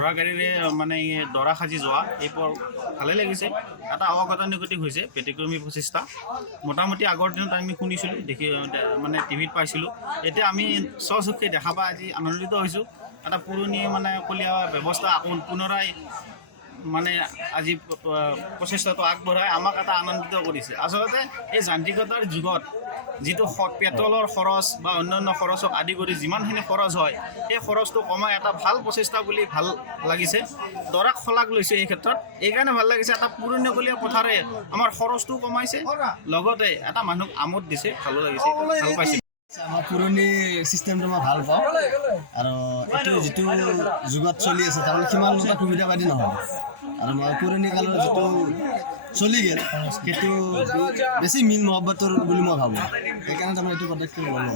ঘোঁৰা গাড়ীৰে মানে দৰা সাজি যোৱা এইবোৰ ভালেই লাগিছে। এটা অগতানুগতিক হৈছে ব্যতিক্ৰমী প্ৰচেষ্টা। মোটামুটি আগৰ দিনত আমি শুনিছিলোঁ, মানে টিভিত পাইছিলোঁ। এতিয়া আমি স্বচক্ষে দেখা পাই আজি আনন্দিত হৈছোঁ। এটা পুৰণি মানে কলীয়া ব্যৱস্থা আকৌ পুনৰাই মানে আজি প্ৰচেষ্টাটো আগবঢ়াই আমাক এটা আনন্দিত কৰিছে। আচলতে এই যান্ত্ৰিকতাৰ যুগত যিটো পেট্ৰলৰ খৰচ বা অন্যান্য খৰচক আদি কৰি যিমানখিনি খৰচ হয়, সেই খৰচটো কমাই এটা ভাল প্ৰচেষ্টা বুলি ভাল লাগিছে। দৰাক শলাগ লৈছে এই ক্ষেত্ৰত, এইকাৰণে ভাল লাগিছে। এটা পুৰণিকলীয়া প্ৰথাৰে আমাৰ খৰচটোও কমাইছে, লগতে এটা মানুহক আমোদ দিছে, ভালো লাগিছে, ভাল পাইছে। আমাৰ পুৰণি চিষ্টেমটো মই ভাল পাওঁ, আৰু এইটো যিটো যুগত চলি আছে তাৰমানে সিমান এটা সুবিধাবাদী নহয়। আৰু মই পুৰণি কালৰ যিটো চলি গ'ল সেইটো বেছি মিল মহব্বতৰ বুলি মই ভাবোঁ। সেইকাৰণে তাৰমানে এইটো পদক্ষেপ ল'লোঁ।